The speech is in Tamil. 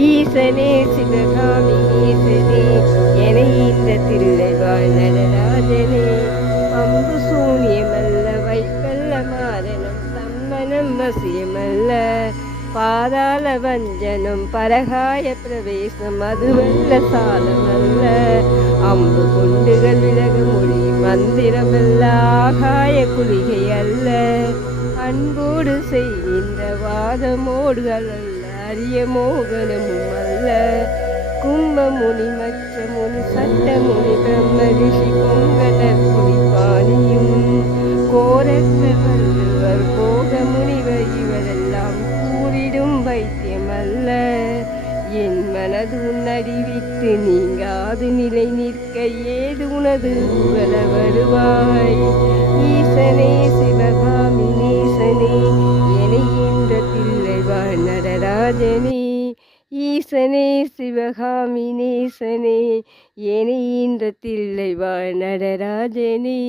ஈசனே சிவகாமி ஈசனே என இந்த தில்லைவாழ் நடராஜனே அம்பு சூனியமல்ல வைக்கல்ல மாறனும் தம்மனம் வசியமல்ல பாதாள வஞ்சனம் பரகாய பிரவேசம் அதுவல்ல சாலமல்ல அம்பு குண்டுகள் விலக மொழி மந்திரமல்ல ஆகாய குளிகை அல்ல அன்போடு செய்கின்ற வாதமோடுகள் அல்ல அரிய மோகனமும் அல்ல கும்பமுனி மற்ற முனி சட்டமுனி பிரம்ம ரிஷி பொங்கல புலிபாணியும் கோரக்க வள்ளுவர் போக முனிவர் இவரெல்லாம் கூறிடும் வைத்தியமல்ல என் மனது உன்னடிவிட்டு நீங்காது நிலை நிற்க ஏது உனது புகழ வருவாய் ஈசனே சிவகாமி நேசனே என இந்த தில்லைவாழ் நடராஜனே ஈசனே சிவகாமி நேசனே என இந்த தில்லைவாழ் நடராஜனே.